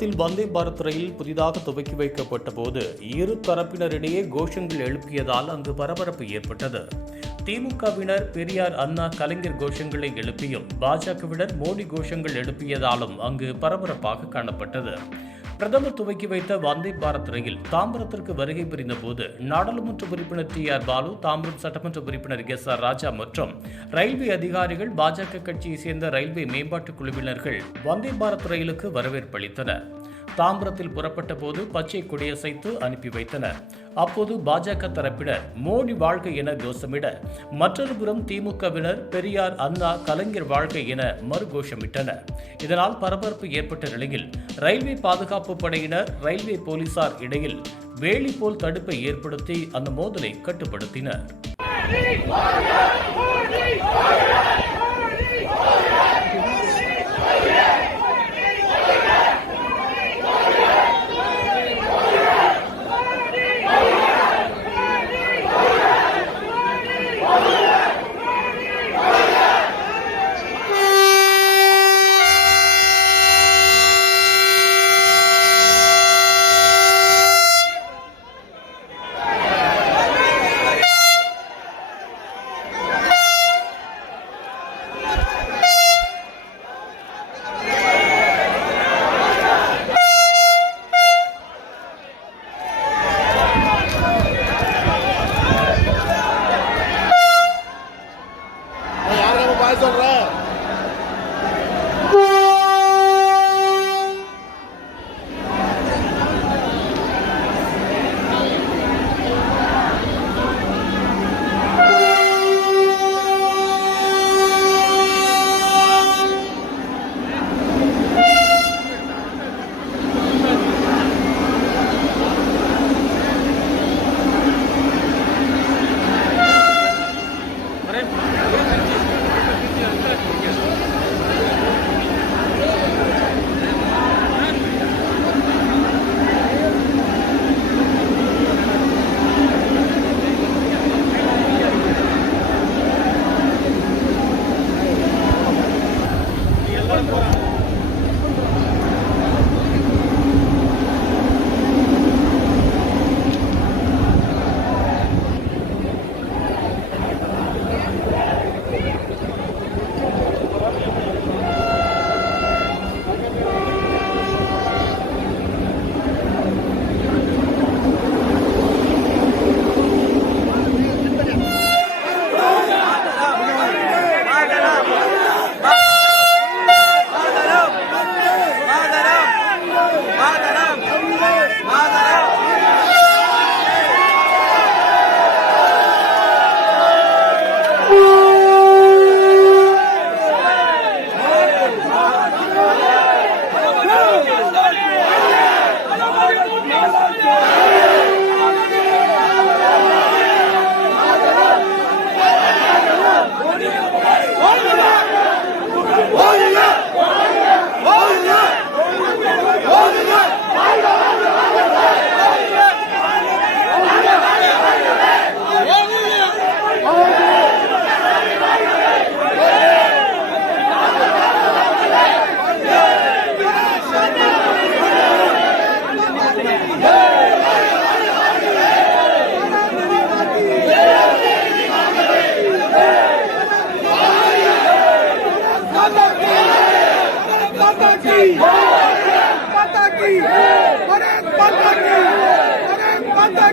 தாம்பரத்தில் வந்தே பாரத் ரயில் புதிதாக துவக்கி வைக்கப்பட்ட போது இரு தரப்பினரிடையே கோஷங்கள் எழுப்பியதால் அங்கு பரபரப்பு ஏற்பட்டது. திமுகவினர் பெரியார் அண்ணா கலைஞர் கோஷங்களை எழுப்பியும் பாஜகவினர் மோடி கோஷங்கள் எழுப்பியதாலும் அங்கு பரபரப்பாக காணப்பட்டது. பிரதமர் துவக்கி வைத்த வந்தே பாரத் ரயில் தாம்பரத்திற்கு வருகை புரிந்த போது நாடாளுமன்ற உறுப்பினர் டி ஆர் பாலு தாம்பரம் சட்டமன்ற உறுப்பினர் எஸ் ஆர் ராஜா மற்றும் ரயில்வே அதிகாரிகள் பாஜக கட்சியை சேர்ந்த ரயில்வே மேம்பாட்டுக் குழுவினர்கள் வந்தே பாரத் ரயிலுக்கு வரவேற்பு அளித்தனர். தாம்பரத்தில் புறப்பட்ட போது பச்சை கொடியசைத்து அனுப்பி வைத்தனர். அப்போது பாஜக தரப்பினர் மோடி வாழ்க்கை என கோஷமிட மற்றொரு புறம் திமுகவினர் பெரியார் அண்ணா கலைஞர் வாழ்க்கை என மறுகோஷமிட்டனர். இதனால் பரபரப்பு ஏற்பட்ட நிலையில் ரயில்வே பாதுகாப்பு படையினர் ரயில்வே போலீசார் இடையில் வேலி போல் தடுப்பை ஏற்படுத்தி அந்த மோதலை கட்டுப்படுத்தினர்.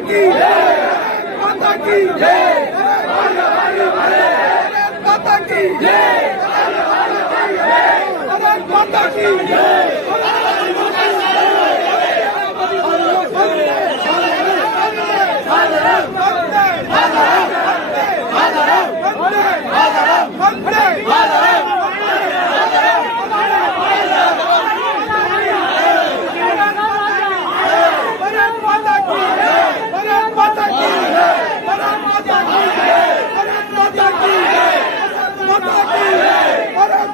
की माता की माता की माता की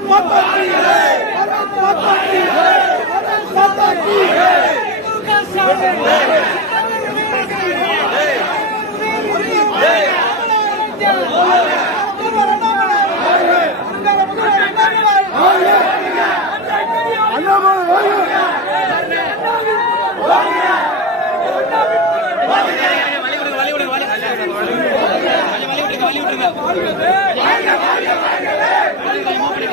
माता की जय भारत माता की जय भारत माता की जय வழி விடுங்க வழி விடுங்க வழி விடுங்க Hey!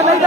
மாநில